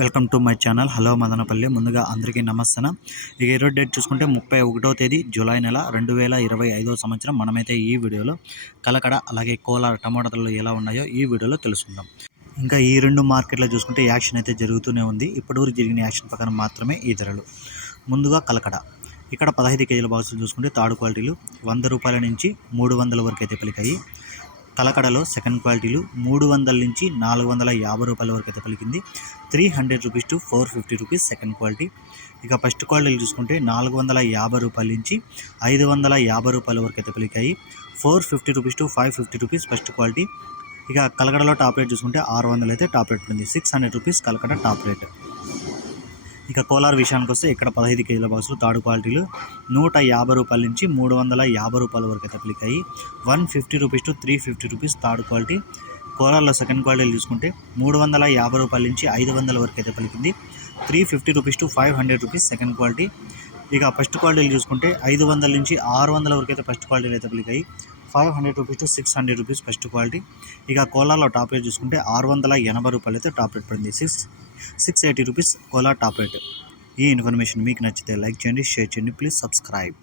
Welcome to my channel. Hello Madanapalle. ముందుగా అందరికీ నమస్తన? ఇక ఈరోజు డేట్ చూసుకుంటే ముప్పై ఒకటో తేదీ జూలై నెల రెండు వేల ఇరవై ఐదో సంవత్సరం. మనమైతే ఈ వీడియోలో కలకడ అలాగే కోలార్ టమాటాలు ఎలా ఉన్నాయో ఈ వీడియోలో తెలుసుకుందాం. ఇంకా ఈ రెండు మార్కెట్లో చూసుకుంటే యాక్షన్ అయితే జరుగుతూనే ఉంది. ఇప్పటివరకు జరిగిన యాక్షన్ ప్రకారం మాత్రమే ఈ ధరలు. ముందుగా కలకడ. ఇక్కడ పదహైదు కేజీల బాక్సులు చూసుకుంటే తాడు క్వాలిటీలు వంద రూపాయల నుంచి మూడు వందల వరకు అయితే పలికాయి. కలకడలో సెకండ్ క్వాలిటీలు మూడు వందల నుంచి నాలుగు వందల యాభై రూపాయల వరకు అయితే పలికింది. Three hundred rupees to four fifty rupees second quality. ఇక ఫస్ట్ క్వాలిటీలు చూసుకుంటే నాలుగు వందల యాభై రూపాయల నుంచి ఐదు వందల యాభై రూపాయల వరకు అయితే పలికాయి. Four fifty rupees to five fifty rupees first quality. ఇక కలకడలో టాప్ రేట్ చూసుకుంటే ఆరు వందలు అయితే టాప్ రేట్ ఉంది six hundred rupees Kalakada top rate. ఇక కోలార్ విషయానికి వస్తే ఇక్కడ పదహైదు కేజీల బాక్సులు తాడు క్వాలిటీలు నూట యాభై రూపాయల నుంచి మూడు వందల యాభై రూపాయల వరకు అయితే అప్లికాయి one fifty rupees to three fifty rupees third quality. కోలార్లో second క్వాలిటీలు చూసుకుంటే మూడు వందల యాభై రూపాయల నుంచి ఐదు వందల వరకు అయితే పలికింది. Three fifty rupees to five hundred rupees second quality. ఇక ఫస్ట్ క్వాలిటీలు చూసుకుంటే ఐదు వందల నుంచి ఆరు వందల వరకు అయితే ఫస్ట్ క్వాలిటీలు అయితే పలికాయి. Five hundred rupees to six hundred rupees first quality. ఇక కోలార్లో టాప్ రేట్ చూసుకుంటే ఆరు వందల ఎనభై రూపాయలు అయితే టాప్ రేట్ పడింది. Six six eighty rupees Kolar top rate ఈ ఇన్ఫర్మేషన్ మీకు నచ్చితే లైక్ చేయండి షేర్ చేయండి ప్లీజ్ సబ్స్క్రైబ్